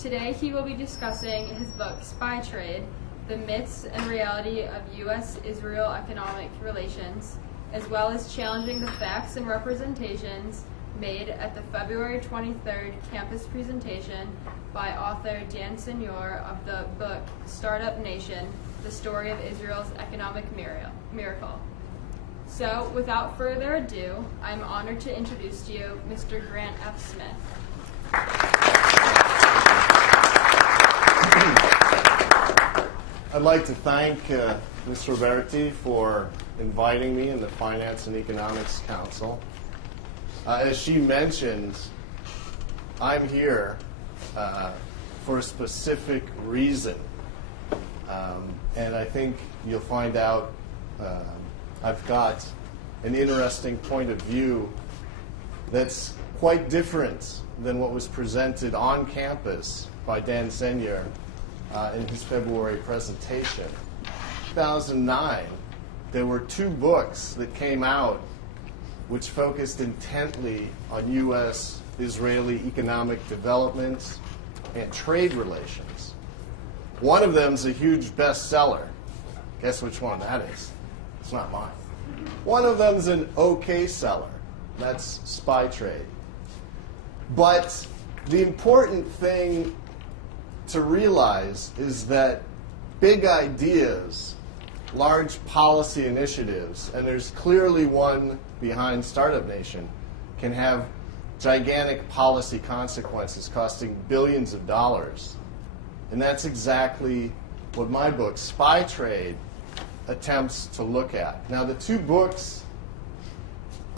Today he will be discussing his book, Spy Trade, The Myths and Reality of U.S.-Israel Economic Relations, as well as challenging the facts and representations made at the February 23rd campus presentation by author Dan Senor of the book Startup Nation, The Story of Israel's Economic Miracle. So, without further ado, I'm honored to introduce to you Mr. Grant F. Smith. I'd like to thank Ms. Roberti for inviting me in the Finance and Economics Council. As she mentioned, I'm here for a specific reason. And I think you'll find out I've got an interesting point of view that's quite different than what was presented on campus by Dan Senor in his February presentation. In 2009, there were two books that came out which focused intently on U.S.-Israeli economic development and trade relations. One of them is a huge bestseller. Guess which one that is? It's not mine. One of them is an okay seller. That's Spy Trade. But the important thing to realize is that big ideas, large policy initiatives, and there's clearly one behind Startup Nation, can have gigantic policy consequences costing billions of dollars. And that's exactly what my book, Spy Trade, attempts to look at. Now, the two books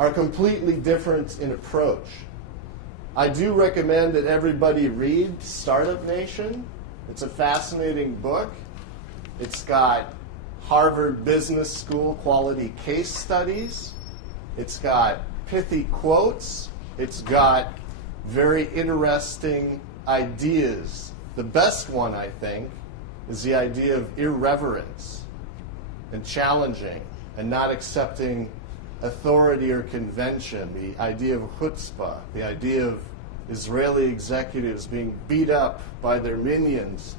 are completely different in approach. I do recommend that everybody read Startup Nation. It's a fascinating book. It's got Harvard Business School quality case studies. It's got pithy quotes. It's got very interesting ideas. The best one, I think, is the idea of irreverence and challenging and not accepting authority or convention, the idea of chutzpah, the idea of Israeli executives being beat up by their minions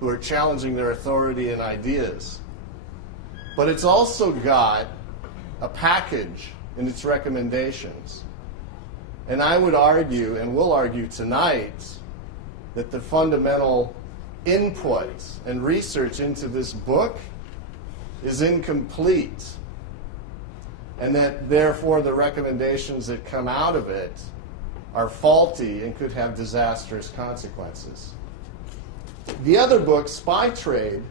who are challenging their authority and ideas. But it's also got a package in its recommendations. And I would argue, and will argue tonight, that the fundamental input and research into this book is incomplete, and that therefore the recommendations that come out of it are faulty and could have disastrous consequences. The other book, Spy Trade,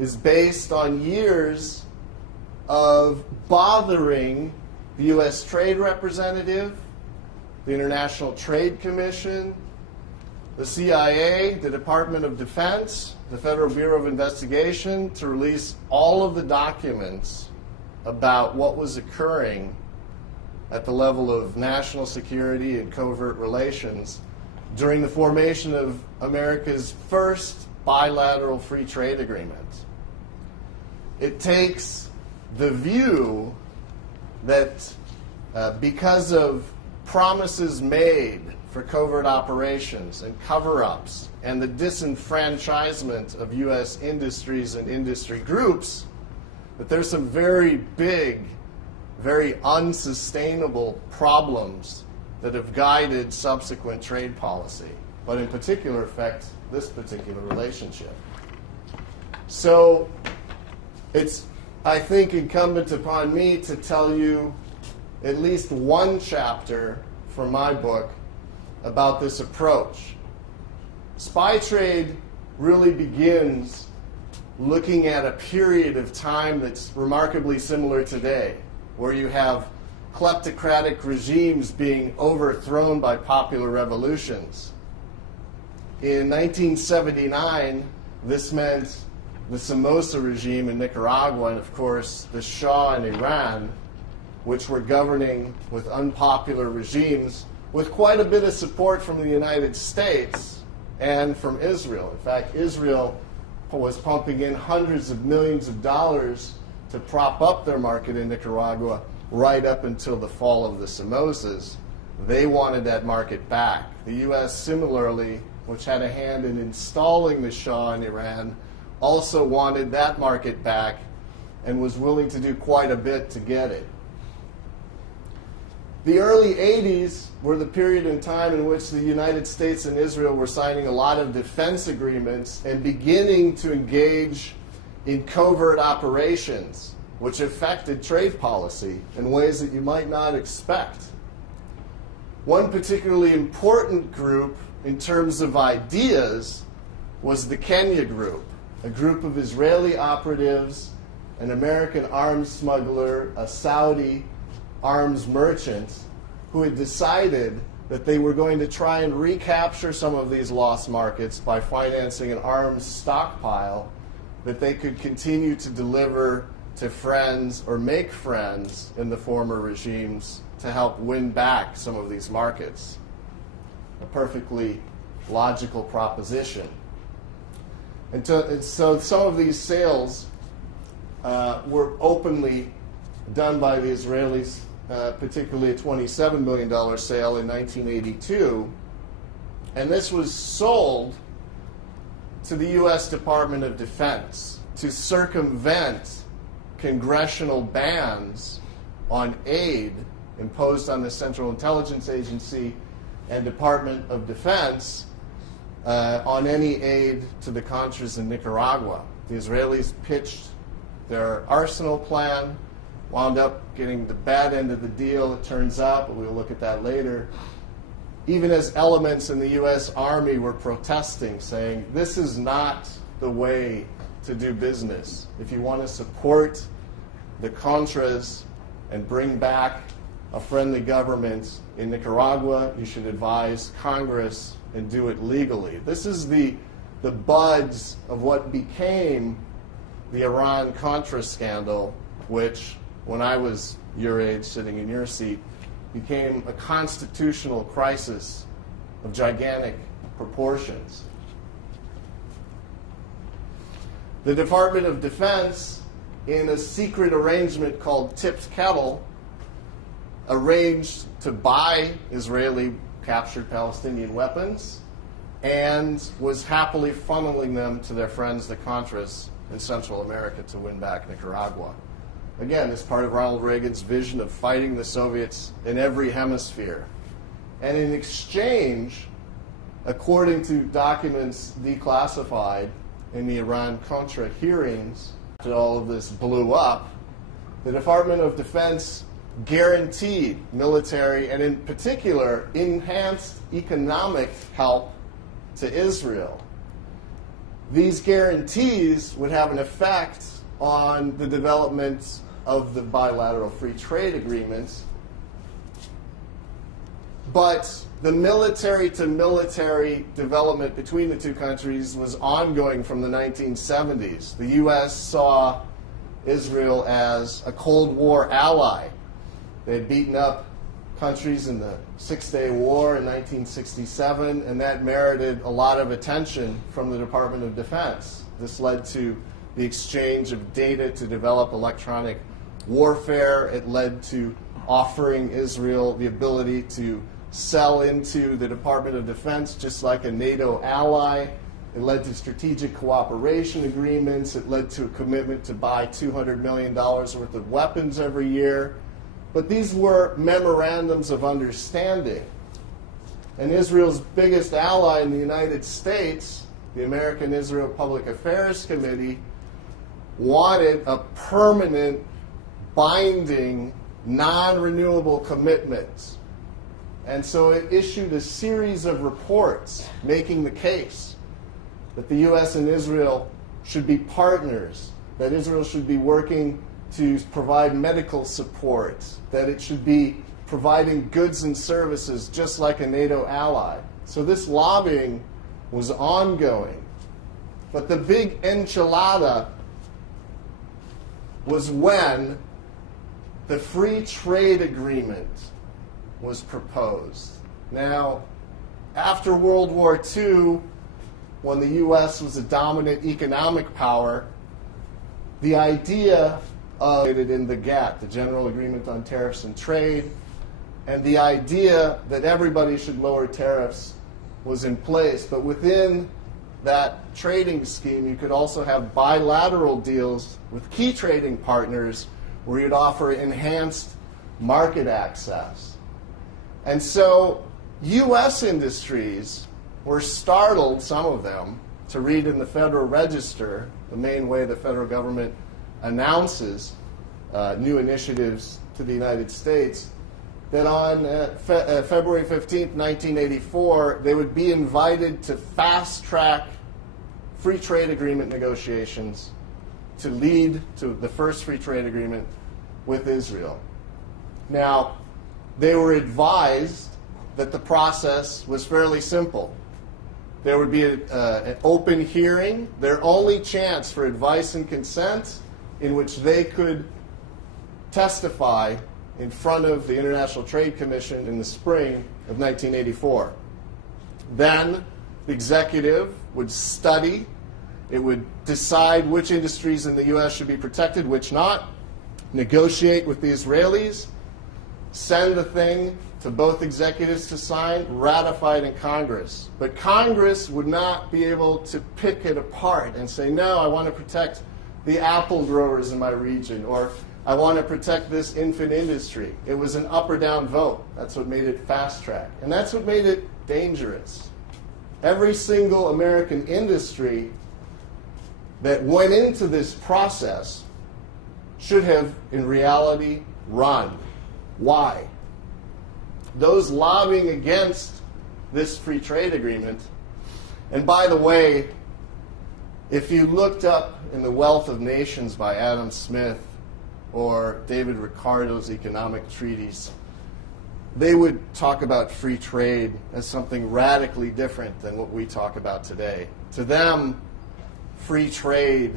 is based on years of bothering the U.S. Trade Representative, the International Trade Commission, the CIA, the Department of Defense, the Federal Bureau of Investigation, to release all of the documents about what was occurring at the level of national security and covert relations during the formation of America's first bilateral free trade agreement. It takes the view that because of promises made for covert operations and cover-ups and the disenfranchisement of U.S. industries and industry groups, that there's some very big, very unsustainable problems that have guided subsequent trade policy, but in particular affect this particular relationship. So it's, I think, incumbent upon me to tell you at least one chapter from my book about this approach. Spy Trade really begins looking at a period of time that's remarkably similar today, where you have kleptocratic regimes being overthrown by popular revolutions. In 1979, this meant the Somoza regime in Nicaragua and, of course, the Shah in Iran, which were governing with unpopular regimes with quite a bit of support from the United States and from Israel. In fact, Israel was pumping in hundreds of millions of dollars to prop up their market in Nicaragua right up until the fall of the Somozas. They wanted that market back. The U.S. similarly which had a hand in installing the Shah in Iran, also wanted that market back and was willing to do quite a bit to get it. The early 80s were the period in time in which the United States and Israel were signing a lot of defense agreements and beginning to engage in covert operations, which affected trade policy in ways that you might not expect. One particularly important group in terms of ideas was the Kenya group, a group of Israeli operatives, an American arms smuggler, a Saudi arms merchant, who had decided that they were going to try and recapture some of these lost markets by financing an arms stockpile that they could continue to deliver to friends or make friends in the former regimes to help win back some of these markets. A perfectly logical proposition. And so some of these sales were openly done by the Israelis, particularly a $27 million sale in 1982. And this was sold to the U.S. Department of Defense to circumvent congressional bans on aid imposed on the Central Intelligence Agency and Department of Defense on any aid to the Contras in Nicaragua. The Israelis pitched their arsenal plan, wound up getting the bad end of the deal, it turns out, but we'll look at that later. Even as elements in the U.S. Army were protesting, saying, this is not the way to do business. If you want to support the Contras and bring back a friendly government in Nicaragua, you should advise Congress and do it legally. This is the buds of what became the Iran-Contra scandal, which, when I was your age, sitting in your seat, became a constitutional crisis of gigantic proportions. The Department of Defense, in a secret arrangement called Tipped Kettle, arranged to buy Israeli captured Palestinian weapons and was happily funneling them to their friends, the Contras, in Central America to win back Nicaragua. Again, as part of Ronald Reagan's vision of fighting the Soviets in every hemisphere. And in exchange, according to documents declassified in the Iran-Contra hearings, after all of this blew up, the Department of Defense guaranteed military and, in particular, enhanced economic help to Israel. These guarantees would have an effect on the development of the bilateral free trade agreements, but the military-to-military development between the two countries was ongoing from the 1970s. The U.S. saw Israel as a Cold War ally. They had beaten up countries in the Six-Day War in 1967, and that merited a lot of attention from the Department of Defense. This led to the exchange of data to develop electronic warfare. It led to offering Israel the ability to sell into the Department of Defense just like a NATO ally. It led to strategic cooperation agreements. It led to a commitment to buy $200 million worth of weapons every year. But these were memorandums of understanding. And Israel's biggest ally in the United States, the American Israel Public Affairs Committee, wanted a permanent, binding, non-renewable commitment. And so it issued a series of reports making the case that the U.S. and Israel should be partners, that Israel should be working to provide medical support, that it should be providing goods and services just like a NATO ally. So this lobbying was ongoing. But the big enchilada was when the free trade agreement was proposed. Now, after World War II, when the U.S. was a dominant economic power, the idea of in the GATT, the General Agreement on Tariffs and Trade, and the idea that everybody should lower tariffs was in place, but within that trading scheme, you could also have bilateral deals with key trading partners where you'd offer enhanced market access. And so U.S. industries were startled, some of them, to read in the Federal Register, the main way the federal government announces new initiatives to the United States, that on February 15th, 1984, they would be invited to fast-track free trade agreement negotiations to lead to the first free trade agreement with Israel. Now, they were advised that the process was fairly simple. There would be an open hearing, their only chance for advice and consent, in which they could testify in front of the International Trade Commission in the spring of 1984. Then the executive would study, it would decide which industries in the U.S. should be protected, which not, negotiate with the Israelis, send the thing to both executives to sign, ratified in Congress. But Congress would not be able to pick it apart and say, no, I want to protect the apple growers in my region, or I want to protect this infant industry. It was an up or down vote. That's what made it fast track. And that's what made it dangerous. Every single American industry that went into this process should have, in reality, run. Why? Those lobbying against this free trade agreement, and by the way, if you looked up in The Wealth of Nations by Adam Smith or David Ricardo's economic treatise, they would talk about free trade as something radically different than what we talk about today. To them, free trade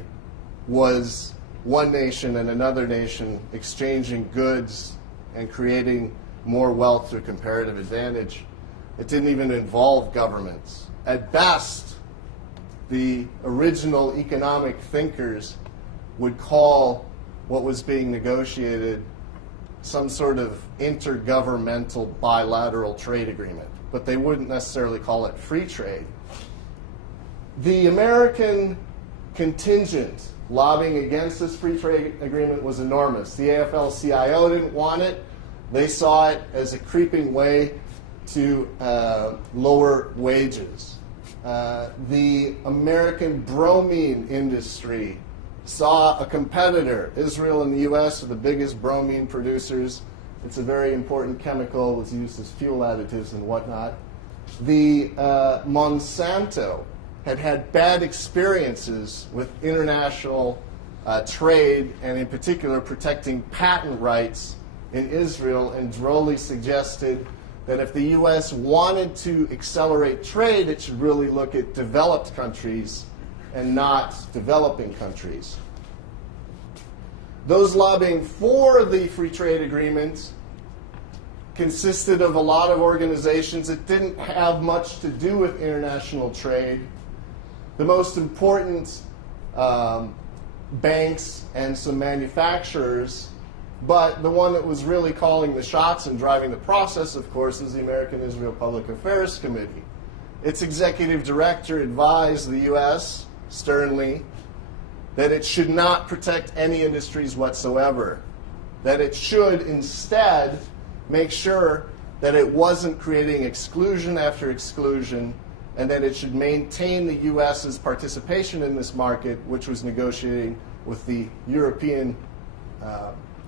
was one nation and another nation exchanging goods and creating more wealth through comparative advantage. It didn't even involve governments. At best, the original economic thinkers would call what was being negotiated some sort of intergovernmental bilateral trade agreement, but they wouldn't necessarily call it free trade. The American contingent lobbying against this free trade agreement was enormous. The AFL-CIO didn't want it. They saw it as a creeping way to lower wages. The American bromine industry saw a competitor. Israel and the U.S. are the biggest bromine producers. It's a very important chemical. It's used as fuel additives and whatnot. The Monsanto had bad experiences with international trade, and in particular protecting patent rights in Israel, and drolly suggested that if the U.S. wanted to accelerate trade, it should really look at developed countries and not developing countries. Those lobbying for the free trade agreement consisted of a lot of organizations that didn't have much to do with international trade. The most important banks and some manufacturers, but the one that was really calling the shots and driving the process, of course, is the American Israel Public Affairs Committee. Its executive director advised the U.S. sternly that it should not protect any industries whatsoever, that it should instead make sure that it wasn't creating exclusion after exclusion, and that it should maintain the U.S.'s participation in this market, which was negotiating with the European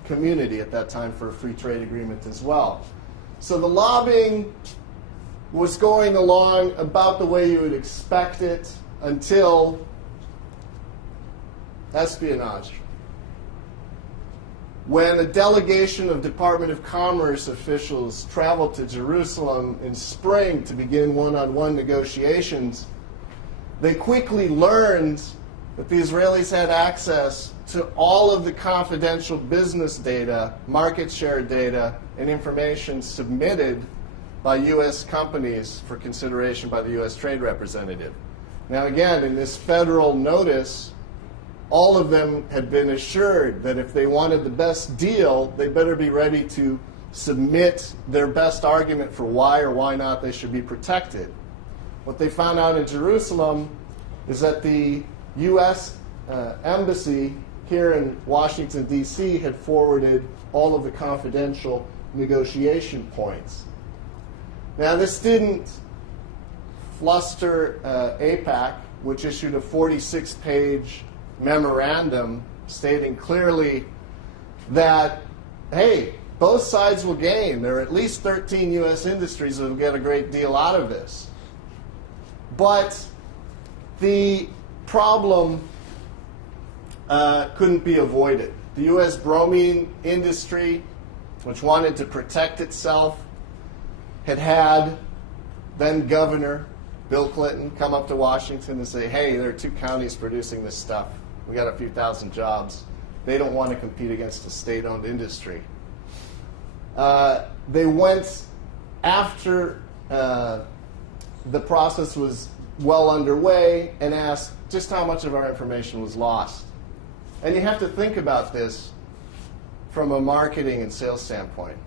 community at that time for a free trade agreement as well. So the lobbying was going along about the way you would expect it until espionage. When a delegation of Department of Commerce officials traveled to Jerusalem in spring to begin one-on-one negotiations, they quickly learned that the Israelis had access to all of the confidential business data, market share data, and information submitted by U.S. companies for consideration by the U.S. Trade Representative. Now again, in this federal notice, all of them had been assured that if they wanted the best deal, they better be ready to submit their best argument for why or why not they should be protected. What they found out in Jerusalem is that the U.S. Embassy here in Washington, D.C. had forwarded all of the confidential negotiation points. Now, this didn't fluster AIPAC, which issued a 46-page memorandum stating clearly that, hey, both sides will gain. There are at least 13 U.S. industries that will get a great deal out of this. But the problem couldn't be avoided. The U.S. bromine industry, which wanted to protect itself, had then Governor Bill Clinton come up to Washington and say, hey, there are 2 counties producing this stuff. We got a few thousand jobs. They don't want to compete against a state-owned industry. They went after the process was well underway and asked just how much of our information was lost. And you have to think about this from a marketing and sales standpoint.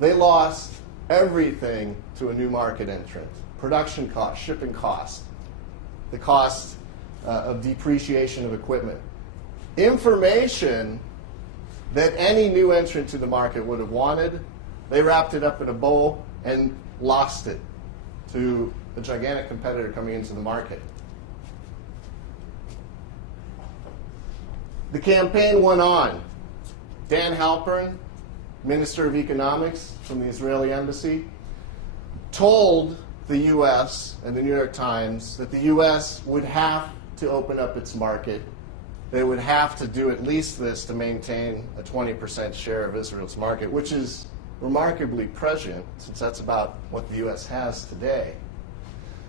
They lost everything to a new market entrant. Production cost, shipping cost, the cost of depreciation of equipment. Information that any new entrant to the market would have wanted, they wrapped it up in a bow and lost it to a gigantic competitor coming into the market. The campaign went on. Dan Halpern, Minister of Economics from the Israeli Embassy, told the U.S. and the New York Times that the U.S. would have to open up its market. They would have to do at least this to maintain a 20% share of Israel's market, which is remarkably prescient, since that's about what the U.S. has today.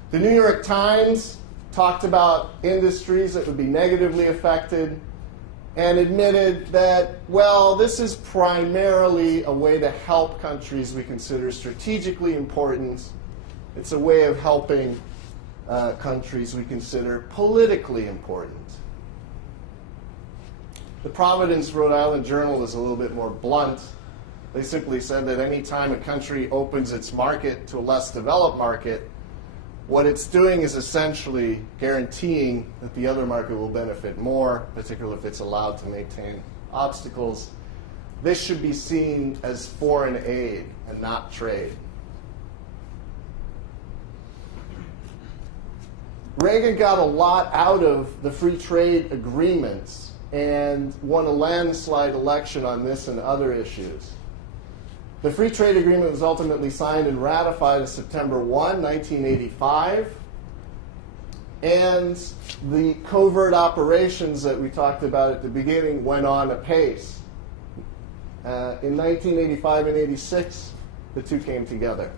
The New York Times talked about industries that would be negatively affected and admitted that, well, this is primarily a way to help countries we consider strategically important. It's a way of helping countries we consider politically important. The Providence, Rhode Island Journal is a little bit more blunt. They simply said that any time a country opens its market to a less developed market, what it's doing is essentially guaranteeing that the other market will benefit more, particularly if it's allowed to maintain obstacles. This should be seen as foreign aid and not trade. Reagan got a lot out of the free trade agreements and won a landslide election on this and other issues. The free trade agreement was ultimately signed and ratified on September 1, 1985. And the covert operations that we talked about at the beginning went on apace. In 1985 and 86, the two came together.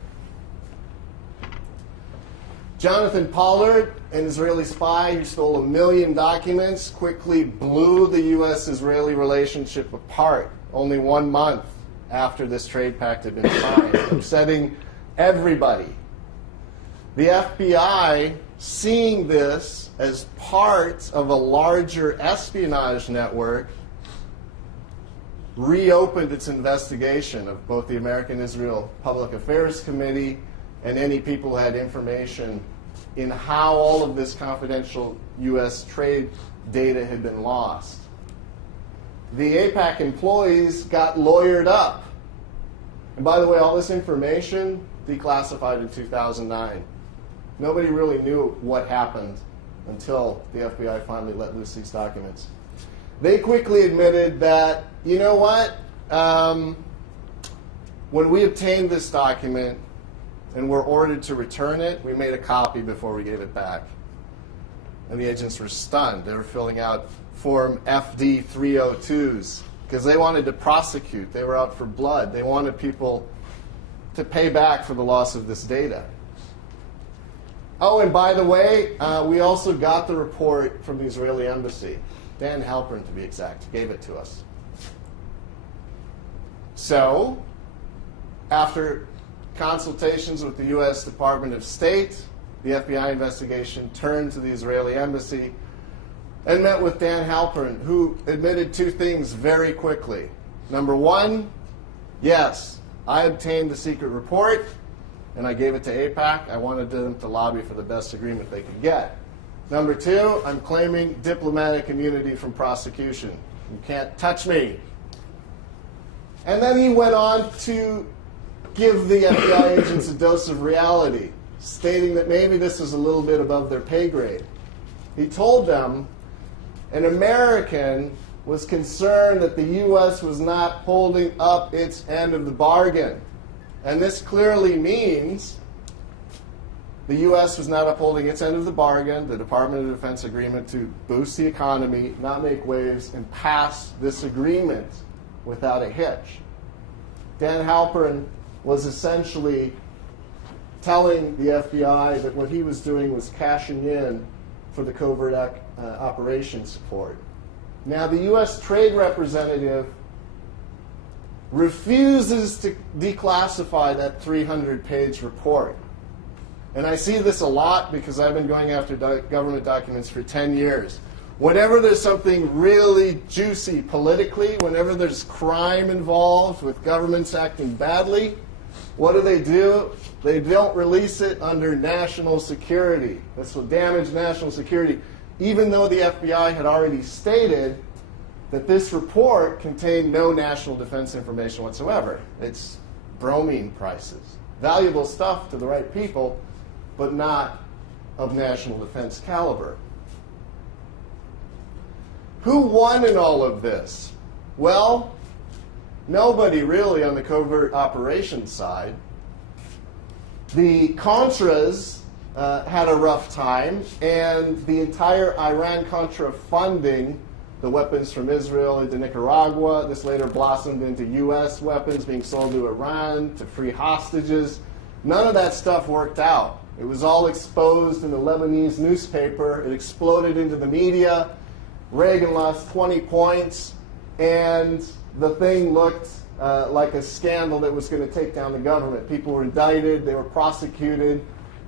Jonathan Pollard, an Israeli spy who stole 1 million documents, quickly blew the U.S.-Israeli relationship apart only 1 month after this trade pact had been signed, upsetting everybody. The FBI, seeing this as part of a larger espionage network, reopened its investigation of both the American Israel Public Affairs Committee and any people who had information in how all of this confidential U.S. trade data had been lost. The AIPAC employees got lawyered up. And by the way, all this information declassified in 2009. Nobody really knew what happened until the FBI finally let loose these documents. They quickly admitted that, you know what, when we obtained this document and were ordered to return it, we made a copy before we gave it back. And the agents were stunned. They were filling out Form FD 302s because they wanted to prosecute. They were out for blood. They wanted people to pay back for the loss of this data. Oh, and by the way, we also got the report from the Israeli embassy. Dan Halpern, to be exact, gave it to us. So, after consultations with the U.S. Department of State, the FBI investigation turned to the Israeli embassy and met with Dan Halpern, who admitted 2 things very quickly. Number 1, yes, I obtained the secret report. and I gave it to AIPAC. I wanted them to lobby for the best agreement they could get. Number two, I'm claiming diplomatic immunity from prosecution. You can't touch me. And then he went on to give the FBI agents a dose of reality, stating that maybe this was a little bit above their pay grade. He told them an American was concerned that the U.S. was not holding up its end of the bargain. And this clearly means the U.S. was not upholding its end of the bargain, the Department of Defense agreement to boost the economy, not make waves, and pass this agreement without a hitch. Dan Halpern was essentially telling the FBI that what he was doing was cashing in for the covert operation support. Now, the U.S. Trade Representative refuses to declassify that 300-page report. And I see this a lot because I've been going after government documents for 10 years. Whenever there's something really juicy politically, whenever there's crime involved with governments acting badly, what do? They don't release it under national security. This will damage national security, even though the FBI had already stated that this report contained no national defense information whatsoever. It's bromine prices. Valuable stuff to the right people, but not of national defense caliber. Who won in all of this? Well, nobody really on the covert operations side. The Contras had a rough time, and the entire Iran-Contra funding, the weapons from Israel into Nicaragua, this later blossomed into U.S. weapons being sold to Iran, to free hostages. None of that stuff worked out. It was all exposed in the Lebanese newspaper. It exploded into the media. Reagan lost 20 points, and the thing looked like a scandal that was going to take down the government. People were indicted, they were prosecuted,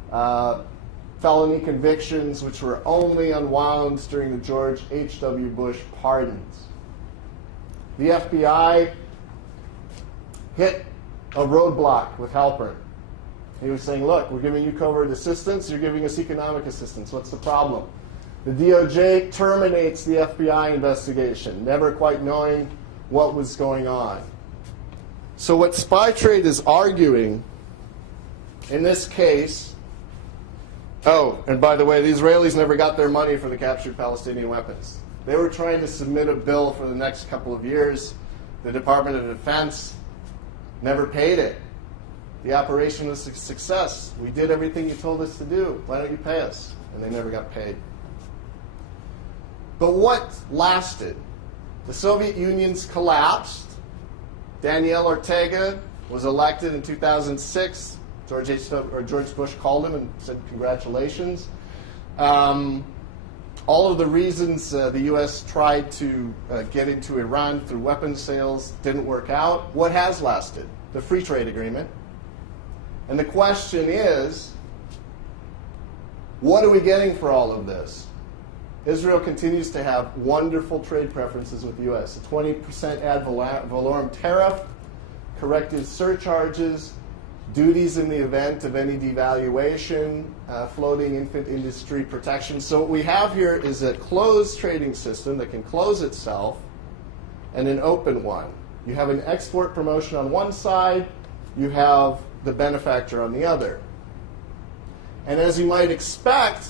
felony convictions, which were only unwound during the George H.W. Bush pardons. The FBI hit a roadblock with Halpern. He was saying, look, we're giving you covert assistance, you're giving us economic assistance. What's the problem? The DOJ terminates the FBI investigation, never quite knowing what was going on. So what Spy Trade is arguing in this case, oh, and by the way, the Israelis never got their money for the captured Palestinian weapons. They were trying to submit a bill for the next couple of years. The Department of Defense never paid it. The operation was a success. We did everything you told us to do. Why don't you pay us? And they never got paid. But what lasted? The Soviet Union's collapsed. Daniel Ortega was elected in 2006. George Bush called him and said, congratulations. All of the reasons the U.S. tried to get into Iran through weapons sales didn't work out. What has lasted? The free trade agreement. And the question is, what are we getting for all of this? Israel continues to have wonderful trade preferences with the U.S. A 20% ad valorem tariff, corrective surcharges, duties in the event of any devaluation, floating infant industry protection. So what we have here is a closed trading system that can close itself and an open one. You have an export promotion on one side, you have the benefactor on the other. And as you might expect,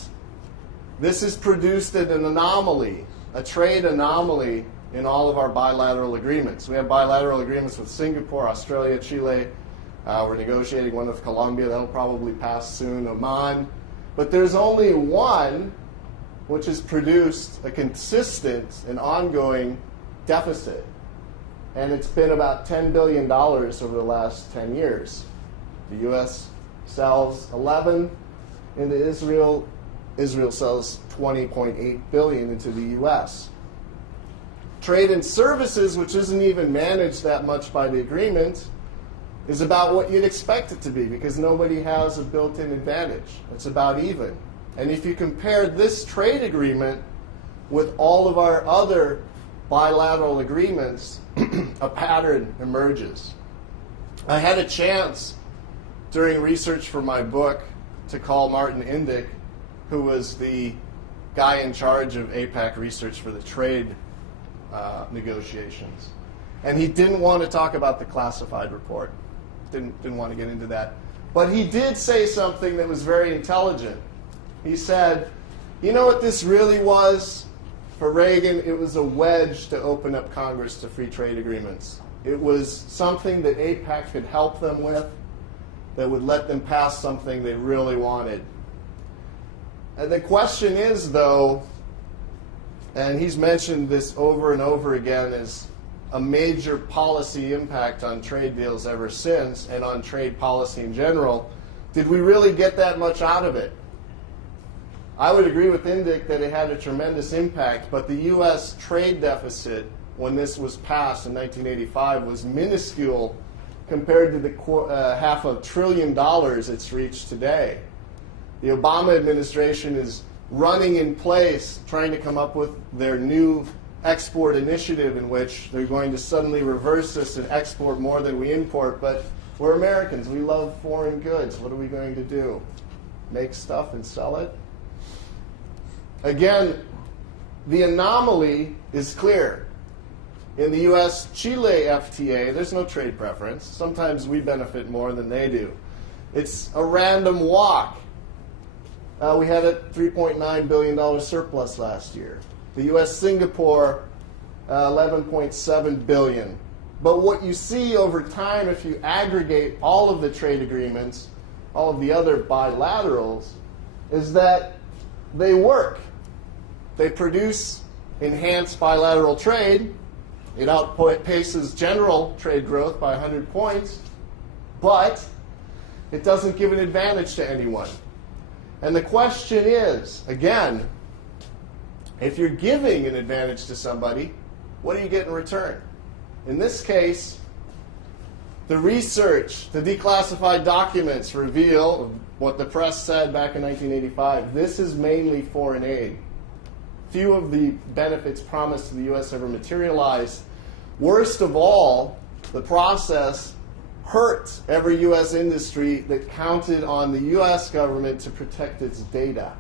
this has produced an anomaly, a trade anomaly in all of our bilateral agreements. We have bilateral agreements with Singapore, Australia, Chile. We're negotiating one with Colombia. That'll probably pass soon, Oman. But there's only one which has produced a consistent and ongoing deficit. And it's been about $10 billion over the last 10 years. The U.S. sells 11 into Israel. Israel sells $20.8 billion into the U.S. Trade and services, which isn't even managed that much by the agreement, is about what you'd expect it to be because nobody has a built-in advantage. It's about even. And if you compare this trade agreement with all of our other bilateral agreements, a pattern emerges. I had a chance during research for my book to call Martin Indyk, who was the guy in charge of AIPAC research for the trade negotiations. And he didn't want to talk about the classified report. Didn't want to get into that. But he did say something that was very intelligent. He said, you know what this really was? For Reagan, it was a wedge to open up Congress to free trade agreements. It was something that AIPAC could help them with that would let them pass something they really wanted. And the question is, though, and he's mentioned this over and over again as a major policy impact on trade deals ever since and on trade policy in general, did we really get that much out of it? I would agree with Indyk that it had a tremendous impact, but the U.S. trade deficit when this was passed in 1985 was minuscule compared to the $500 billion it's reached today. The Obama administration is running in place, trying to come up with their new export initiative in which they're going to suddenly reverse this and export more than we import. But we're Americans. We love foreign goods. What are we going to do? Make stuff and sell it? Again, the anomaly is clear. In the U.S.-Chile FTA, there's no trade preference. Sometimes we benefit more than they do. It's a random walk. We had a $3.9 billion surplus last year. The U.S.-Singapore, $11.7 billion. But what you see over time, if you aggregate all of the trade agreements, all of the other bilaterals, is that they work. They produce enhanced bilateral trade. It outpaces general trade growth by 100 points, but it doesn't give an advantage to anyone. And the question is, again, if you're giving an advantage to somebody, what do you get in return? In this case, the research, the declassified documents reveal what the press said back in 1985. This is mainly foreign aid. Few of the benefits promised to the U.S. ever materialized. Worst of all, the process hurt every U.S. industry that counted on the U.S. government to protect its data.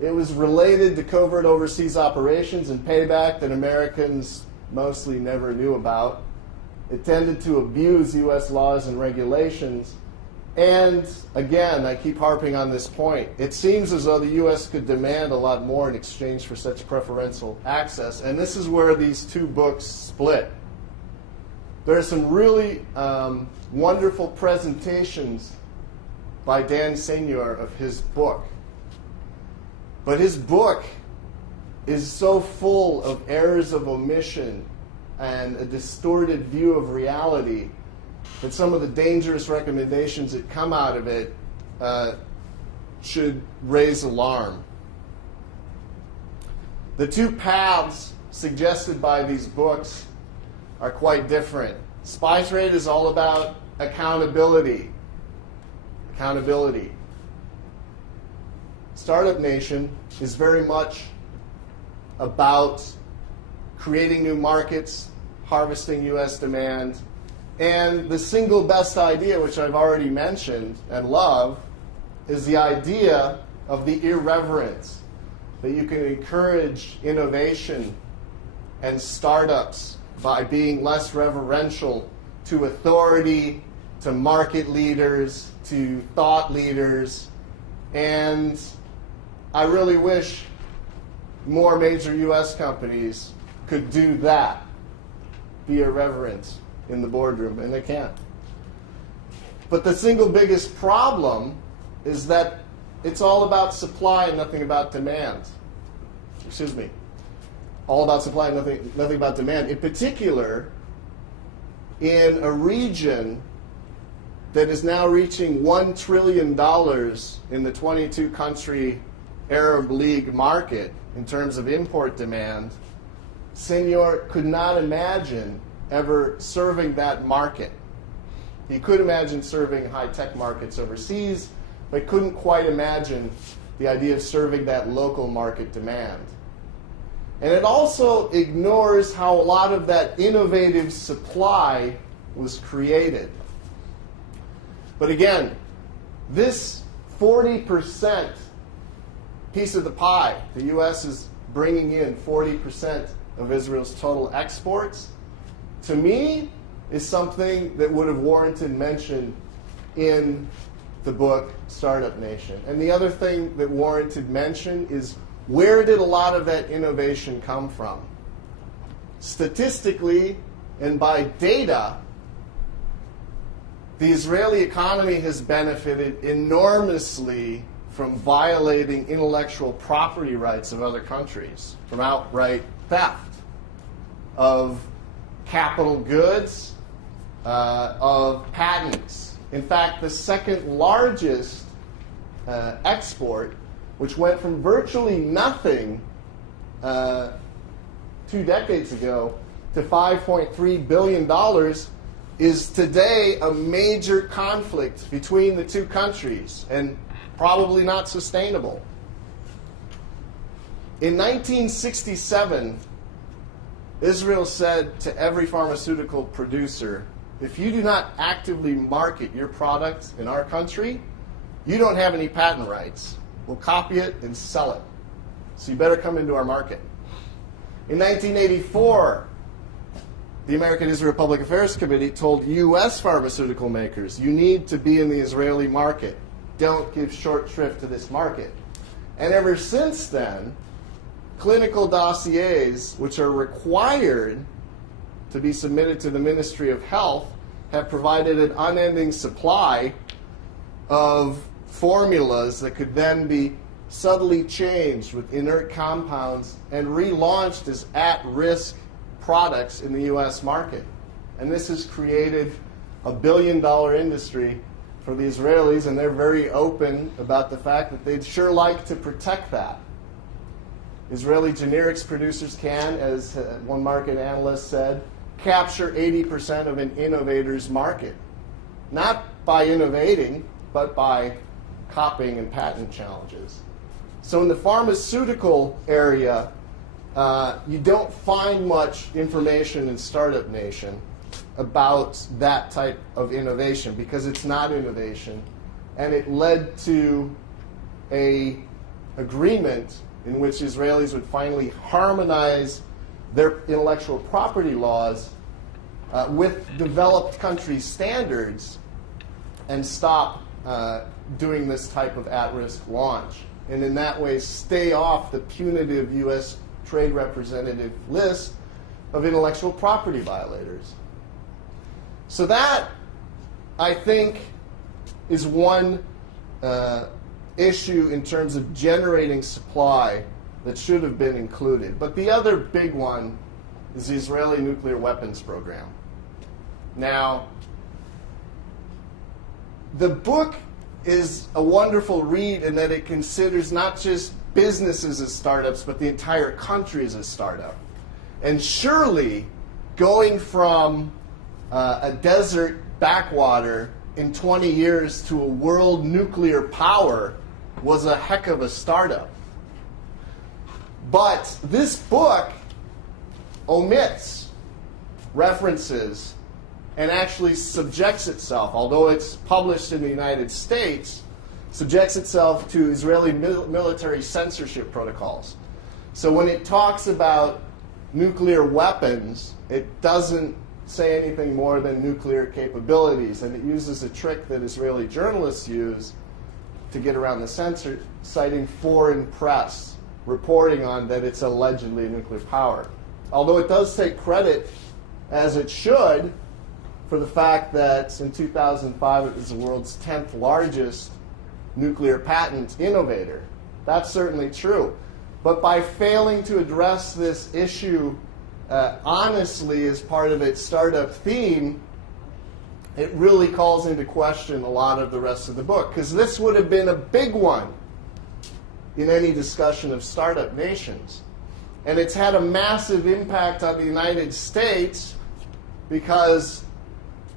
It was related to covert overseas operations and payback that Americans mostly never knew about. It tended to abuse U.S. laws and regulations. And again, I keep harping on this point. It seems as though the U.S. could demand a lot more in exchange for such preferential access. And this is where these two books split. There are some really wonderful presentations by Dan Senor of his book. But his book is so full of errors of omission and a distorted view of reality that some of the dangerous recommendations that come out of it should raise alarm. The two paths suggested by these books are quite different. Spy trade is all about accountability. Accountability. Startup Nation is very much about creating new markets, harvesting U.S. demand, and the single best idea, which I've already mentioned and love, is the idea of the irreverence, that you can encourage innovation and startups by being less reverential to authority, to market leaders, to thought leaders. And I really wish more major U.S. companies could do that, be irreverent in the boardroom, and they can't. But the single biggest problem is that it's all about supply and nothing about demand. Excuse me. All about supply and nothing about demand. In particular, in a region that is now reaching $1 trillion in the 22-country Arab League market in terms of import demand, Senor could not imagine ever serving that market. He could imagine serving high-tech markets overseas, but couldn't quite imagine the idea of serving that local market demand. And it also ignores how a lot of that innovative supply was created. But again, this 40% piece of the pie, the U.S. is bringing in 40% of Israel's total exports, to me, is something that would have warranted mention in the book Startup Nation. And the other thing that warranted mention is, where did a lot of that innovation come from? Statistically and by data, the Israeli economy has benefited enormously from violating intellectual property rights of other countries, from outright theft of capital goods, of patents. In fact, the second largest export, which went from virtually nothing 2 decades ago to $5.3 billion, is today a major conflict between the two countries and probably not sustainable. In 1967, Israel said to every pharmaceutical producer, if you do not actively market your product in our country, you don't have any patent rights. We'll copy it and sell it. So you better come into our market. In 1984, the American Israel Public Affairs Committee told U.S. pharmaceutical makers, you need to be in the Israeli market. Don't give short shrift to this market. And ever since then, clinical dossiers, which are required to be submitted to the Ministry of Health, have provided an unending supply of formulas that could then be subtly changed with inert compounds and relaunched as at-risk products in the U.S. market. And this has created a billion-dollar industry for the Israelis, and they're very open about the fact that they'd sure like to protect that. Israeli generics producers can, as one market analyst said, capture 80% of an innovator's market. Not by innovating, but by copying and patent challenges. So in the pharmaceutical area, you don't find much information in Startup Nation about that type of innovation because it's not innovation. And it led to an agreement in which Israelis would finally harmonize their intellectual property laws with developed country standards and stop doing this type of at-risk launch. And in that way, stay off the punitive U.S. Trade Representative list of intellectual property violators. So that, I think, is one issue in terms of generating supply that should have been included. But the other big one is the Israeli nuclear weapons program. Now, the book is a wonderful read in that it considers not just businesses as startups, but the entire country as a startup. And surely, going from a desert backwater in 20 years to a world nuclear power was a heck of a startup. But this book omits references and actually subjects itself, although it's published in the United States, subjects itself to Israeli military censorship protocols. So when it talks about nuclear weapons, it doesn't say anything more than nuclear capabilities, and it uses a trick that Israeli journalists use to get around the censor, citing foreign press reporting on that it's allegedly a nuclear power. Although it does take credit, as it should, for the fact that in 2005 it was the world's 10th largest nuclear patent innovator. That's certainly true. But by failing to address this issue honestly as part of its startup theme, it really calls into question a lot of the rest of the book, because this would have been a big one in any discussion of startup nations. And it's had a massive impact on the United States because,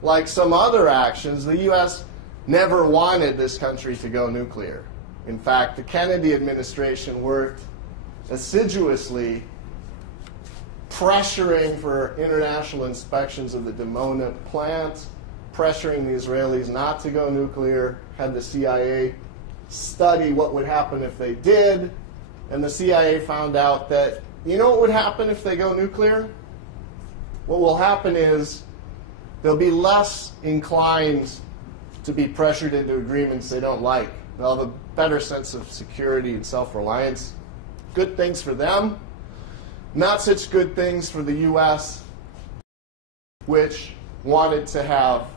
like some other actions, the U.S. never wanted this country to go nuclear. In fact, the Kennedy administration worked assiduously pressuring for international inspections of the Dimona plant, pressuring the Israelis not to go nuclear, had the CIA study what would happen if they did, and the CIA found out that, you know what would happen if they go nuclear? What will happen is they'll be less inclined to be pressured into agreements they don't like. They'll have a better sense of security and self-reliance. Good things for them, not such good things for the U.S., which wanted to have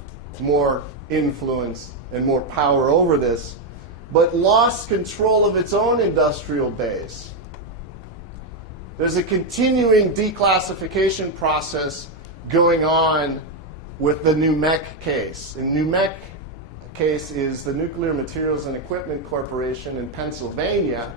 more influence and more power over this, but lost control of its own industrial base. There's a continuing declassification process going on with the NUMEC case. And NUMEC case is the Nuclear Materials and Equipment Corporation in Pennsylvania,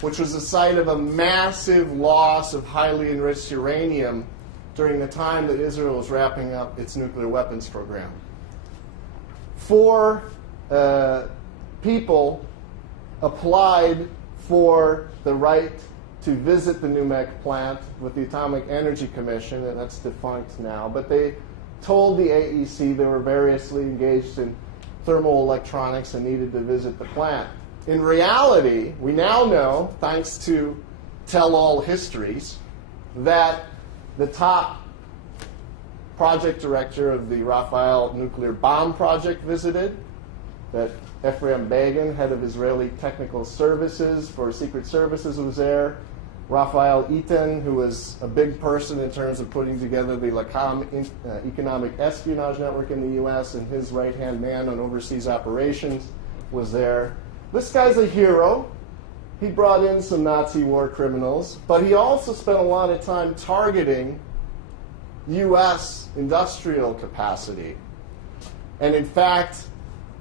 which was the site of a massive loss of highly enriched uranium during the time that Israel was wrapping up its nuclear weapons program. 4 people applied for the right to visit the NUMEC plant with the Atomic Energy Commission, and that's defunct now, but they told the AEC they were variously engaged in thermal electronics and needed to visit the plant. In reality, we now know, thanks to tell-all histories, that the top project director of the Rafael nuclear bomb project visited, that Ephraim Begin, head of Israeli technical services for secret services, was there. Rafael Eaton, who was a big person in terms of putting together the economic espionage network in the U.S., and his right-hand man on overseas operations, was there. This guy's a hero. He brought in some Nazi war criminals, but he also spent a lot of time targeting U.S. industrial capacity. And in fact,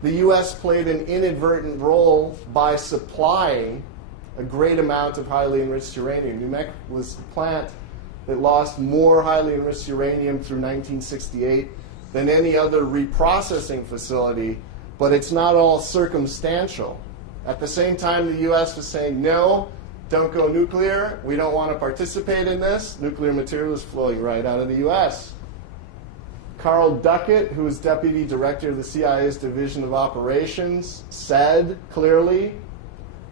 the U.S. played an inadvertent role by supplying a great amount of highly enriched uranium. NUMEC was the plant that lost more highly enriched uranium through 1968 than any other reprocessing facility, but it's not all circumstantial. At the same time, the U.S. was saying, no, don't go nuclear. We don't want to participate in this. Nuclear material is flowing right out of the U.S. Carl Duckett, who was deputy director of the CIA's Division of Operations, said clearly,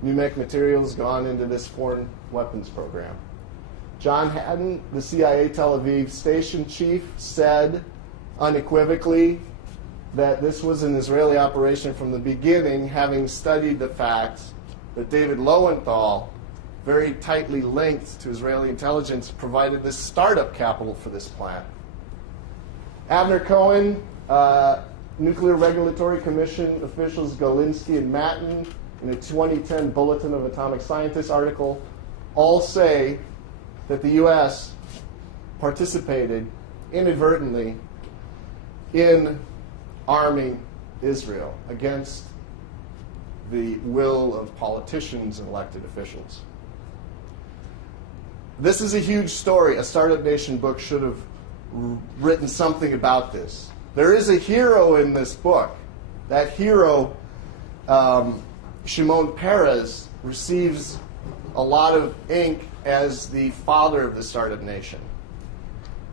NUMEC material has gone into this foreign weapons program. John Haddon, the CIA Tel Aviv station chief, said unequivocally that this was an Israeli operation from the beginning, having studied the fact that David Lowenthal, very tightly linked to Israeli intelligence, provided the startup capital for this plant. Abner Cohen, Nuclear Regulatory Commission officials Galinsky and Matten, in a 2010 Bulletin of Atomic Scientists article, all say that the U.S. participated inadvertently in arming Israel against the will of politicians and elected officials. This is a huge story. A Startup Nation book should have written something about this. There is a hero in this book. That hero, Shimon Peres, receives a lot of ink as the father of the Startup Nation.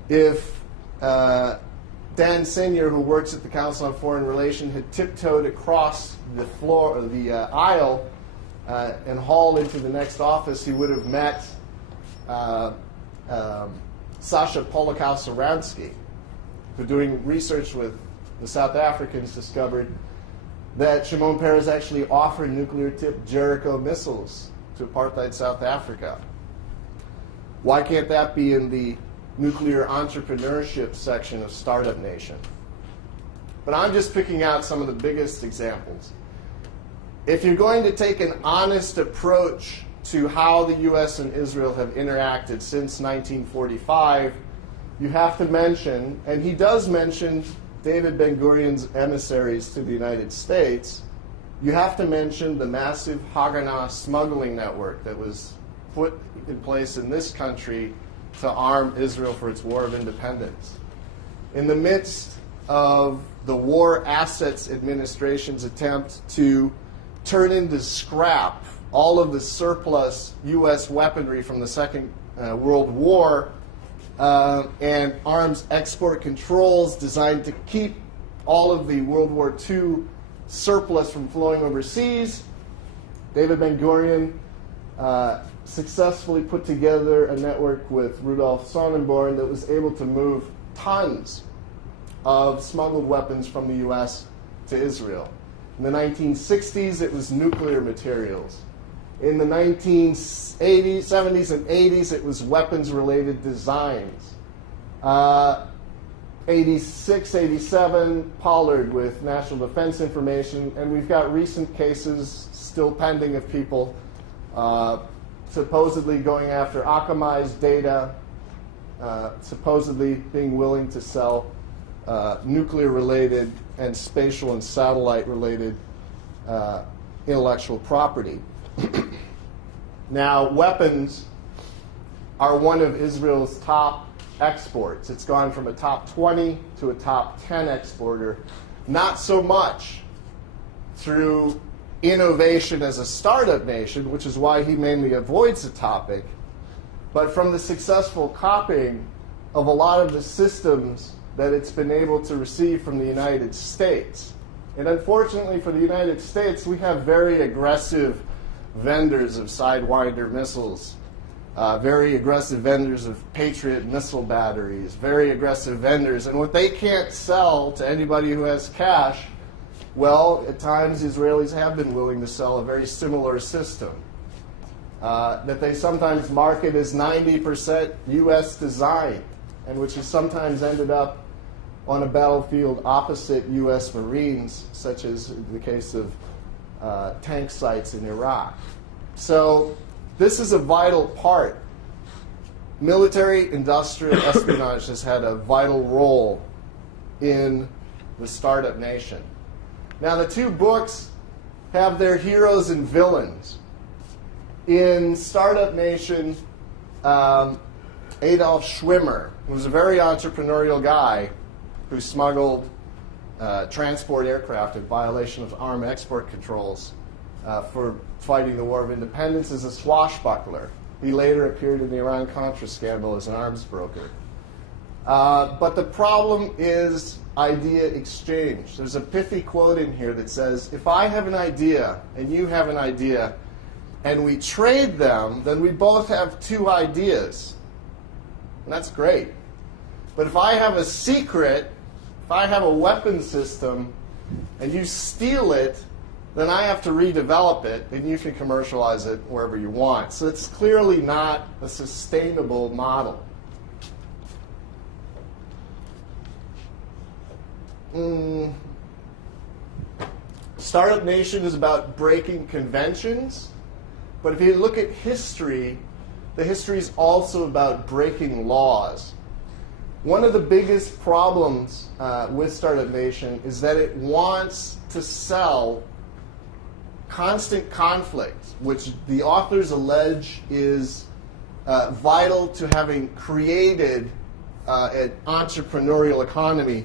If Dan Senor, who works at the Council on Foreign Relations, had tiptoed across the floor, the aisle, and hauled into the next office, he would have met Sasha Polakov-Saransky, who, doing research with the South Africans, discovered that Shimon Peres actually offered nuclear-tipped Jericho missiles to apartheid South Africa. Why can't that be in the nuclear entrepreneurship section of Startup Nation? But I'm just picking out some of the biggest examples. If you're going to take an honest approach to how the U.S. and Israel have interacted since 1945, you have to mention, and he does mention David Ben-Gurion's emissaries to the United States, you have to mention the massive Haganah smuggling network that was put in place in this country to arm Israel for its war of independence. In the midst of the War Assets Administration's attempt to turn into scrap all of the surplus U.S. weaponry from the Second World War and arms export controls designed to keep all of the World War II surplus from flowing overseas, David Ben-Gurion successfully put together a network with Rudolf Sonnenborn that was able to move tons of smuggled weapons from the U.S. to Israel. In the 1960s, it was nuclear materials. In the 1980s, 70s, and 80s, it was weapons-related designs. 86, 87, Pollard with National Defense Information, and we've got recent cases still pending of people supposedly going after Akamai's data, supposedly being willing to sell nuclear-related and spatial and satellite-related intellectual property. Now, weapons are one of Israel's top exports. It's gone from a top 20 to a top 10 exporter. Not so much through innovation as a startup nation, which is why he mainly avoids the topic, but from the successful copying of a lot of the systems that it's been able to receive from the United States. And unfortunately for the United States, we have very aggressive vendors of Sidewinder missiles, very aggressive vendors of Patriot missile batteries, very aggressive vendors. And what they can't sell to anybody who has cash, well, at times Israelis have been willing to sell a very similar system that they sometimes market as 90% U.S. design, and which has sometimes ended up on a battlefield opposite U.S. Marines, such as the case of tank sites in Iraq. So this is a vital part. Military-industrial espionage has had a vital role in the startup nation. Now, the two books have their heroes and villains. In Startup Nation, Adolf Schwimmer was a very entrepreneurial guy who smuggled transport aircraft in violation of arms export controls for fighting the War of Independence as a swashbuckler. He later appeared in the Iran-Contra scandal as an arms broker. But the problem is idea exchange. There's a pithy quote in here that says, if I have an idea and you have an idea and we trade them, then we both have two ideas. And that's great. But if I have a secret, if I have a weapon system and you steal it, then I have to redevelop it and you can commercialize it wherever you want. So it's clearly not a sustainable model. Startup Nation is about breaking conventions, but if you look at history, the history is also about breaking laws. One of the biggest problems with Startup Nation is that it wants to sell constant conflict, which the authors allege is vital to having created an entrepreneurial economy.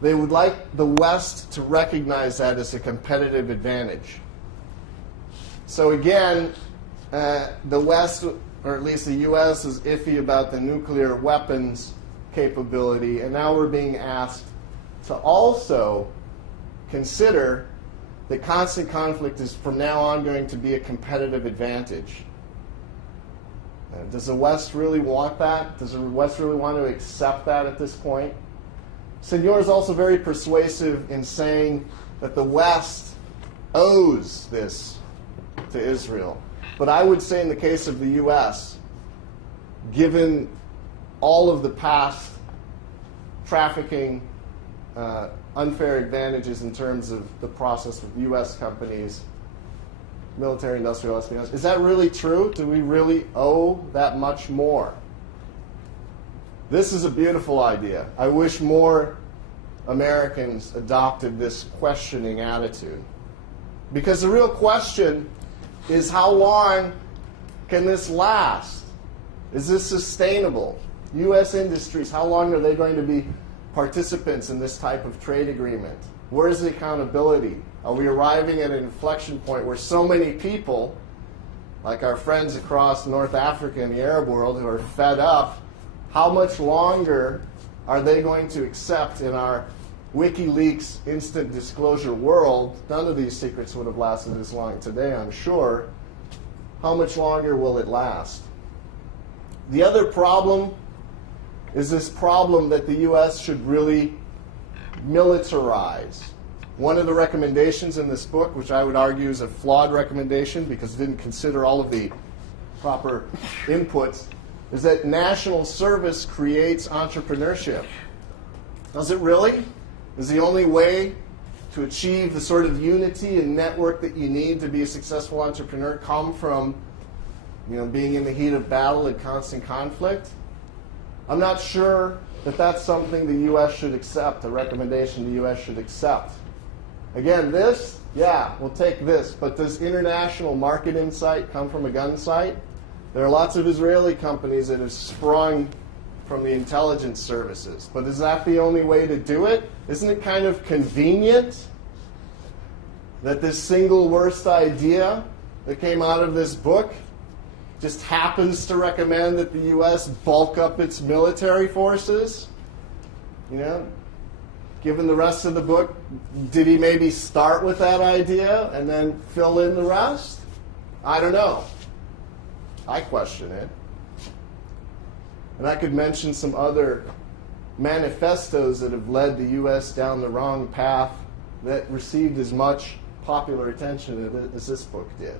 They would like the West to recognize that as a competitive advantage. So again, the West, or at least the U.S., is iffy about the nuclear weapons capability, and now we're being asked to also consider that constant conflict is from now on going to be a competitive advantage. Does the West really want that? Does the West really want to accept that at this point? Senor is also very persuasive in saying that the West owes this to Israel. But I would say in the case of the U.S., given all of the past trafficking unfair advantages in terms of the process with U.S. companies, military-industrial espionage, is that really true? Do we really owe that much more? This is a beautiful idea. I wish more Americans adopted this questioning attitude. Because the real question is, how long can this last? Is this sustainable? U.S. industries, how long are they going to be participants in this type of trade agreement? Where is the accountability? Are we arriving at an inflection point where so many people, like our friends across North Africa and the Arab world who are fed up, how much longer are they going to accept in our WikiLeaks instant disclosure world, none of these secrets would have lasted as long today, I'm sure. How much longer will it last? The other problem is this problem that the U.S. should really militarize. One of the recommendations in this book, which I would argue is a flawed recommendation because it didn't consider all of the proper inputs, is that national service creates entrepreneurship. Does it really? Is the only way to achieve the sort of unity and network that you need to be a successful entrepreneur come from, being in the heat of battle and constant conflict? I'm not sure that that's something the U.S. should accept, a recommendation the U.S. should accept. Again, this, yeah, we'll take this, but does international market insight come from a gun sight? There are lots of Israeli companies that have sprung from the intelligence services, but is that the only way to do it? Isn't it kind of convenient that this single worst idea that came out of this book just happens to recommend that the U.S. bulk up its military forces? Given the rest of the book, did he maybe start with that idea and then fill in the rest? I don't know. I question it. And I could mention some other manifestos that have led the U.S. down the wrong path that received as much popular attention as this book did.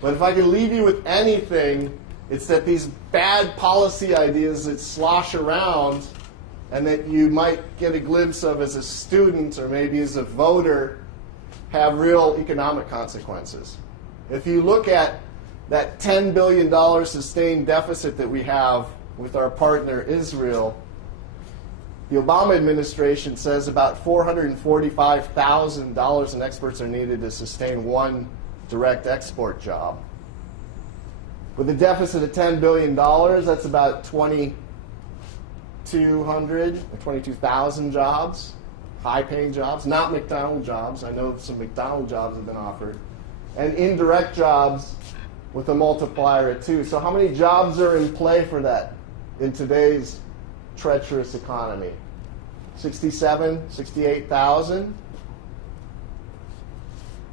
But if I could leave you with anything, it's that these bad policy ideas that slosh around and that you might get a glimpse of as a student or maybe as a voter have real economic consequences. If you look at that $10 billion sustained deficit that we have with our partner Israel, the Obama administration says about $445,000 in exports are needed to sustain one direct export job. With a deficit of $10 billion, that's about 2,200 or 22,000 jobs, high-paying jobs, not McDonald's jobs. I know some McDonald's jobs have been offered. And indirect jobs with a multiplier of 2. So how many jobs are in play for that in today's treacherous economy? 67, 68,000?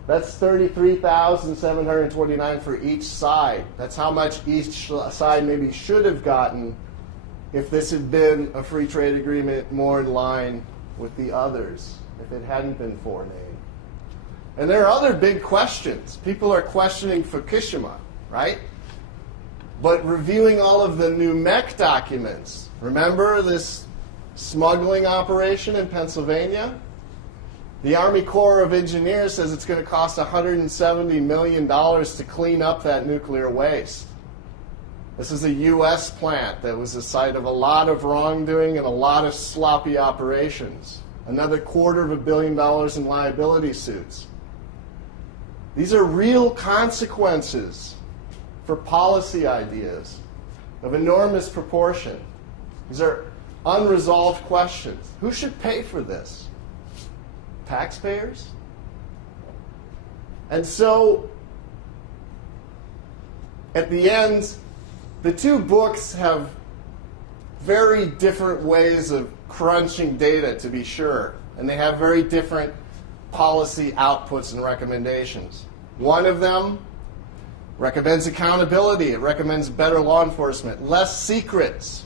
That's 33,729 for each side. That's how much each side maybe should have gotten if this had been a free trade agreement more in line with the others, if it hadn't been foreign aid. And there are other big questions. People are questioning Fukushima, right? But reviewing all of the new MEC documents, remember this smuggling operation in Pennsylvania? The Army Corps of Engineers says it's going to cost $170 million to clean up that nuclear waste. This is a U.S. plant that was the site of a lot of wrongdoing and a lot of sloppy operations. Another $250 million in liability suits. These are real consequences for policy ideas of enormous proportion. These are unresolved questions. Who should pay for this? Taxpayers? And so, at the end, the two books have very different ways of crunching data, to be sure. And they have very different policy outputs and recommendations. One of them recommends accountability. It recommends better law enforcement, less secrets,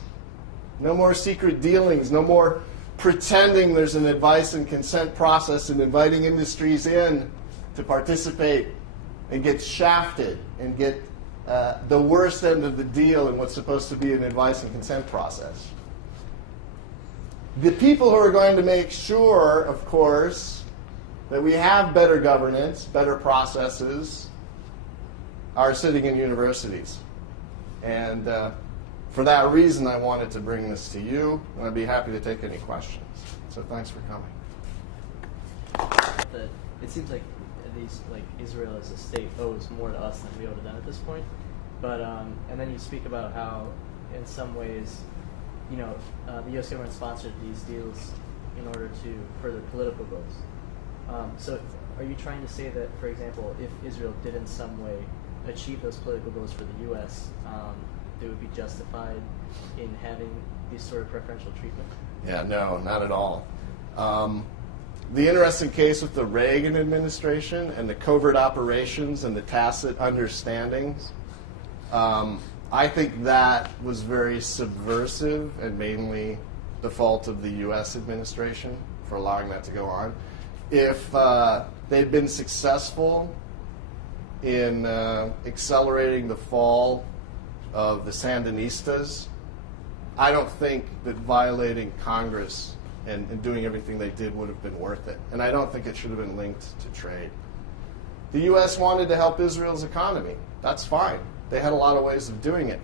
no more secret dealings, no more pretending there's an advice and consent process and inviting industries in to participate and get shafted and get the worst end of the deal in what's supposed to be an advice and consent process. The people who are going to make sure, of course, that we have better governance, better processes, are sitting in universities. And for that reason, I wanted to bring this to you, and I'd be happy to take any questions. So thanks for coming. It seems like at least like Israel as a state owes more to us than we owe to them at this point. But and then you speak about how, in some ways, the U.S. government sponsored these deals in order to further political goals. So are you trying to say that, for example, if Israel did in some way achieve those political goals for the U.S., they would be justified in having this sort of preferential treatment? Yeah, no, not at all. The interesting case with the Reagan administration and the covert operations and the tacit understandings, I think that was very subversive and mainly the fault of the U.S. administration for allowing that to go on. If they'd been successful in accelerating the fall of the Sandinistas, I don't think that violating Congress and doing everything they did would have been worth it. And I don't think it should have been linked to trade. The U.S. wanted to help Israel's economy. That's fine. They had a lot of ways of doing it.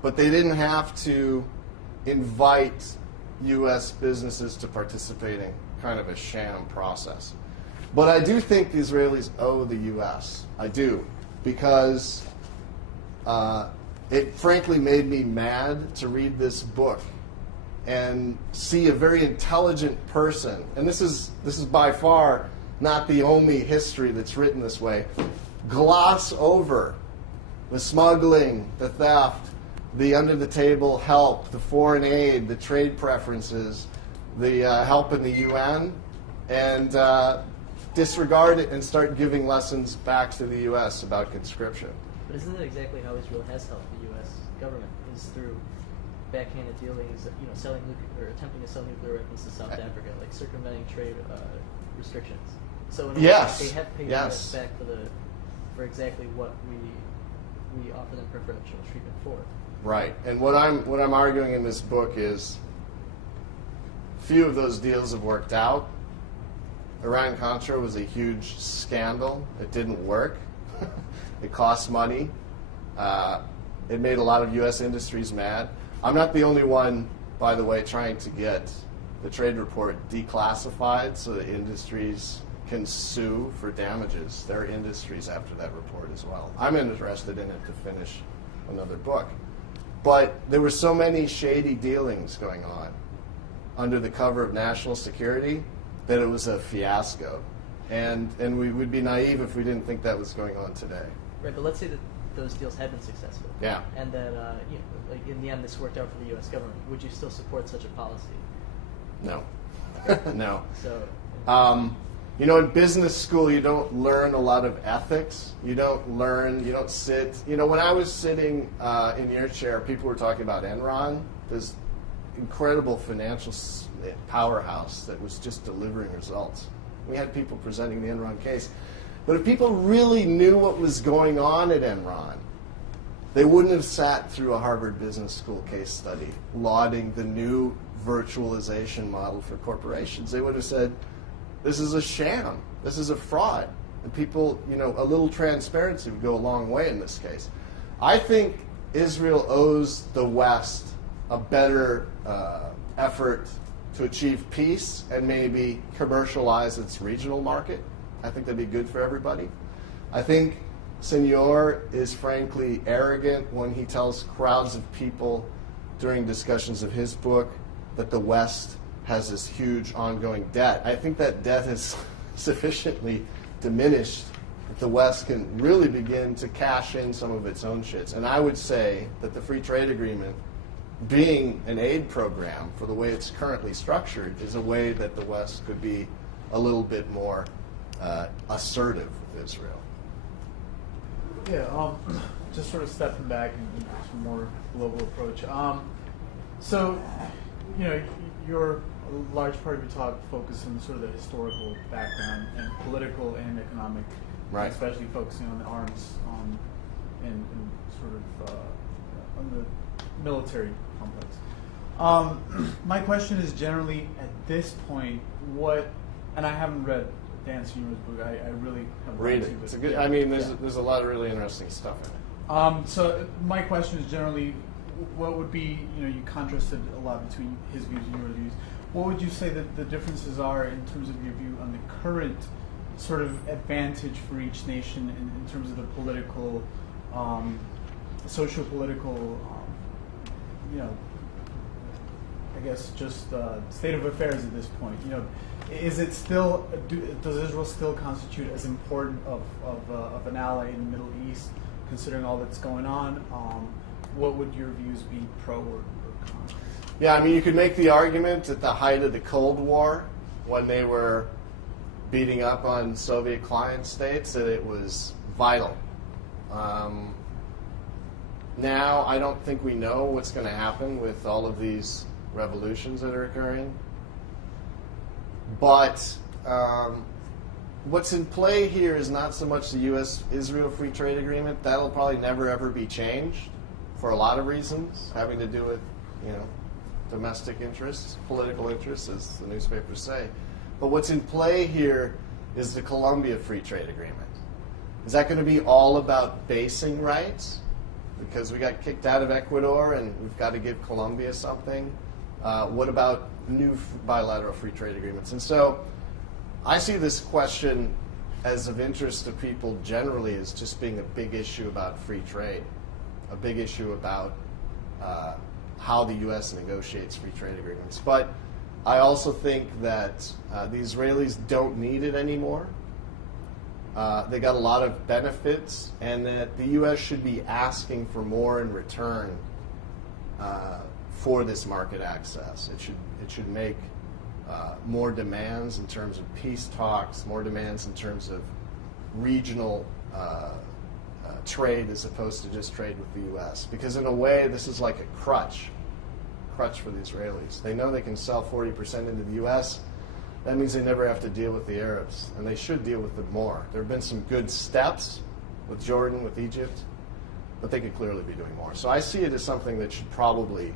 But they didn't have to invite U.S. businesses to participate in kind of a sham process. But I do think the Israelis owe the U.S. I do, because it frankly made me mad to read this book and see a very intelligent person, and this is by far not the only history that's written this way, gloss over the smuggling, the theft, the under-the-table help, the foreign aid, the trade preferences, the help in the UN, and disregard it and start giving lessons back to the U.S. about conscription. But isn't that exactly how Israel has helped the U.S. government? Is through backhanded dealings, selling or attempting to sell nuclear weapons to South Africa, like circumventing trade restrictions. So in a way, they have paid us back for exactly what we offer them preferential treatment for. Right, and what I'm arguing in this book is few of those deals have worked out. Iran-Contra was a huge scandal. It didn't work. It cost money. It made a lot of U.S. industries mad. I'm not the only one, by the way, trying to get the trade report declassified so that industries can sue for damages. There are industries after that report as well. I'm interested in it to finish another book. But there were so many shady dealings going on under the cover of national security that it was a fiasco. And we would be naive if we didn't think that was going on today. Right, but let's say that those deals had been successful. Yeah. And that, like in the end, this worked out for the U.S. government. Would you still support such a policy? No. No. So. In business school, you don't learn a lot of ethics. You don't sit. When I was sitting in your chair, people were talking about Enron, this incredible financial powerhouse that was just delivering results. We had people presenting the Enron case. But if people really knew what was going on at Enron, they wouldn't have sat through a Harvard Business School case study lauding the new virtualization model for corporations. They would have said, this is a sham. This is a fraud. And people, a little transparency would go a long way in this case. I think Israel owes the West a better effort to achieve peace and maybe commercialize its regional market. I think that'd be good for everybody. I think Senor is frankly arrogant when he tells crowds of people during discussions of his book that the West has this huge ongoing debt. I think that debt is sufficiently diminished that the West can really begin to cash in some of its own shits. And I would say that the free trade agreement, being an aid program for the way it's currently structured, is a way that the West could be a little bit more assertive with Israel. Yeah, just sort of stepping back and some more global approach. So, your large part of your talk focused on sort of the historical background and political and economic, right? Especially focusing on the arms and sort of on the military complex. My question is generally at this point, and I haven't read Dan Senor's book. I really have read it. It's a good. I mean, there's a lot of really interesting stuff in it. So my question is generally, what would be, you contrasted a lot between his views and your views. What would you say that the differences are in terms of your view on the current sort of advantage for each nation in terms of the political, socio-political, I guess just state of affairs at this point? Is it still? Does Israel still constitute as important of an ally in the Middle East, considering all that's going on? What would your views be, pro or con? Yeah, I mean, you could make the argument at the height of the Cold War when they were beating up on Soviet client states that it was vital. Now, I don't think we know what's going to happen with all of these revolutions that are occurring. But what's in play here is not so much the U.S.-Israel Free Trade Agreement. That'll probably never, ever be changed for a lot of reasons, having to do with, domestic interests, political interests, as the newspapers say. But what's in play here is the Colombia Free Trade Agreement. Is that going to be all about basing rights? Because we got kicked out of Ecuador and we've got to give Colombia something. What about new bilateral free trade agreements? And so I see this question as of interest to people generally as just being a big issue about free trade, a big issue about how the U.S. negotiates free trade agreements. But I also think that the Israelis don't need it anymore. They got a lot of benefits, and that the U.S. should be asking for more in return for this market access. It should make more demands in terms of peace talks, more demands in terms of regional trade as opposed to just trade with the U.S. Because in a way, this is like a crutch for the Israelis. They know they can sell 40% into the U.S. That means they never have to deal with the Arabs, and they should deal with them more. There have been some good steps with Jordan, with Egypt, but they could clearly be doing more. So I see it as something that should probably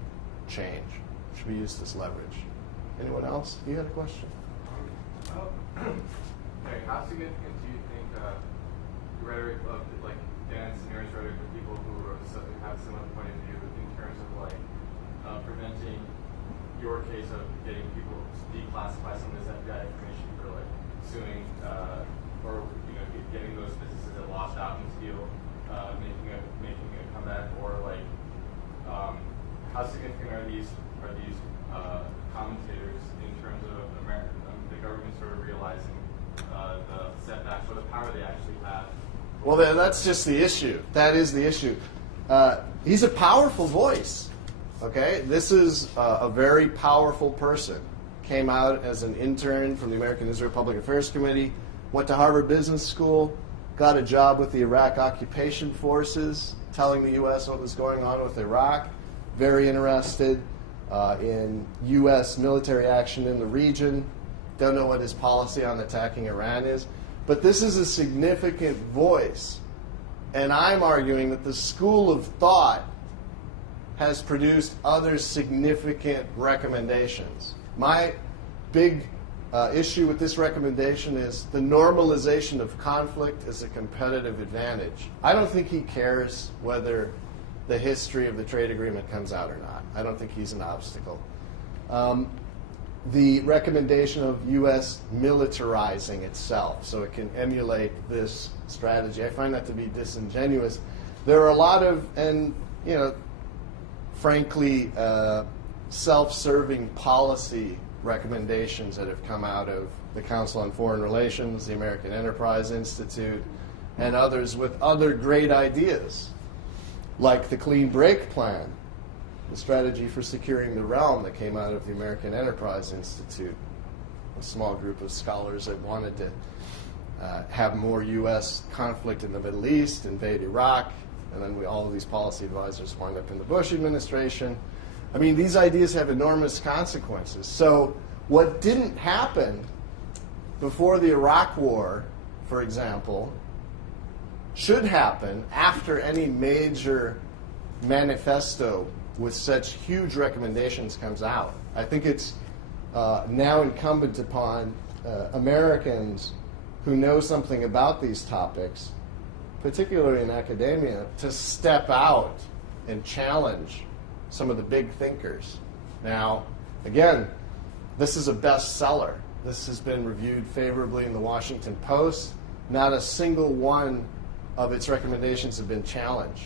change, should be used as leverage. Anyone else? You had a question? How significant do you think the rhetoric of Dan and Senor's rhetoric for people who have a similar point of view in terms of preventing your case of getting people to declassify some of this FBI information for suing or getting those businesses that lost out in this deal making a comeback, or how significant are these commentators in terms of the government sort of realizing the setbacks or the power they actually have? Well, that's just the issue. That is the issue. He's a powerful voice. Okay, this is a very powerful person. Came out as an intern from the American Israel Public Affairs Committee, went to Harvard Business School, got a job with the Iraq occupation forces, telling the U.S. what was going on with Iraq. Very interested in U.S. military action in the region. Don't know what his policy on attacking Iran is. But this is a significant voice. And I'm arguing that the school of thought has produced other significant recommendations. My big issue with this recommendation is the normalization of conflict as a competitive advantage. I don't think he cares whether the history of the trade agreement comes out or not. I don't think he's an obstacle. The recommendation of U.S. militarizing itself so it can emulate this strategy, I find that to be disingenuous. There are a lot of, frankly, self-serving policy recommendations that have come out of the Council on Foreign Relations, the American Enterprise Institute, and others with other great ideas, like the Clean Break Plan, the strategy for securing the realm that came out of the American Enterprise Institute, a small group of scholars that wanted to have more U.S. conflict in the Middle East, invade Iraq, and then all of these policy advisors wound up in the Bush administration. I mean, these ideas have enormous consequences. So what didn't happen before the Iraq War, for example, should happen after any major manifesto with such huge recommendations comes out. I think it's now incumbent upon Americans who know something about these topics, particularly in academia, to step out and challenge some of the big thinkers. Now, again, this is a bestseller. This has been reviewed favorably in the Washington Post. Not a single one of its recommendations have been challenged.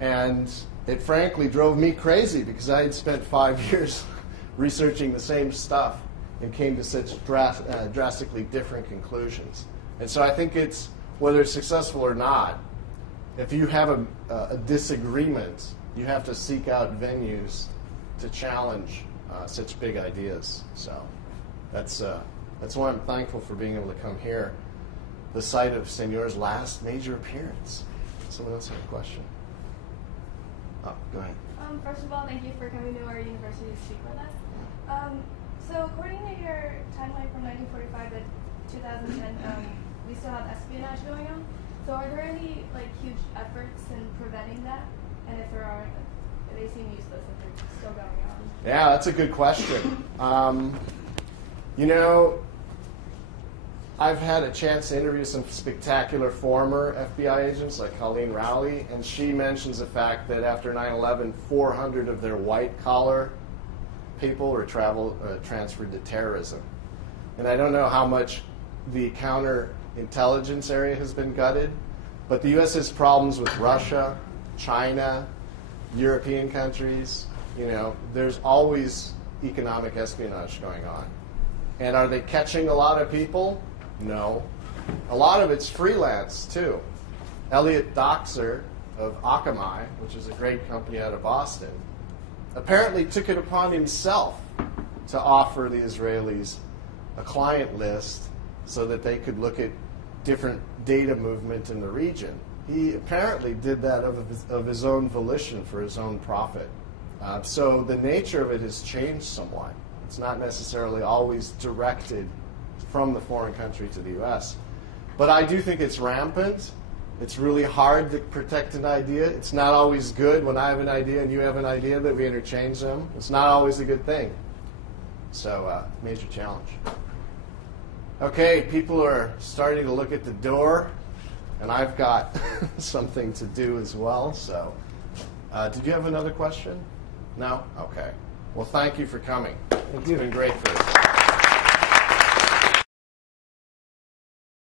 And it frankly drove me crazy because I had spent 5 years researching the same stuff and came to such drastically different conclusions. And so I think it's, whether it's successful or not, if you have a disagreement, you have to seek out venues to challenge such big ideas. So That's why I'm thankful for being able to come here, the site of Senor's last major appearance. Someone else have a question? Oh, go ahead. First of all, thank you for coming to our university to speak with us. So according to your timeline from 1945 to 2010, we still have espionage going on. So are there any huge efforts in preventing that? And if there are, they seem useless if they're still going on. Yeah, that's a good question. You know, I've had a chance to interview some spectacular former FBI agents like Colleen Rowley, and she mentions the fact that after 9/11, 400 of their white-collar people were transferred to terrorism. And I don't know how much the counterintelligence area has been gutted, but the U.S. has problems with Russia, China, European countries. You know, there's always economic espionage going on. And are they catching a lot of people? No. A lot of it's freelance, too. Elliot Doxer of Akamai, which is a great company out of Boston, apparently took it upon himself to offer the Israelis a client list so that they could look at different data movement in the region. He apparently did that of his own volition for his own profit. So the nature of it has changed somewhat. It's not necessarily always directed from the foreign country to the U.S. But I do think it's rampant. It's really hard to protect an idea. It's not always good when I have an idea and you have an idea that we interchange them. It's not always a good thing. So, major challenge. Okay, people are starting to look at the door, and I've got something to do as well. So, did you have another question? No? Okay. Well, thank you for coming. It's been great for us.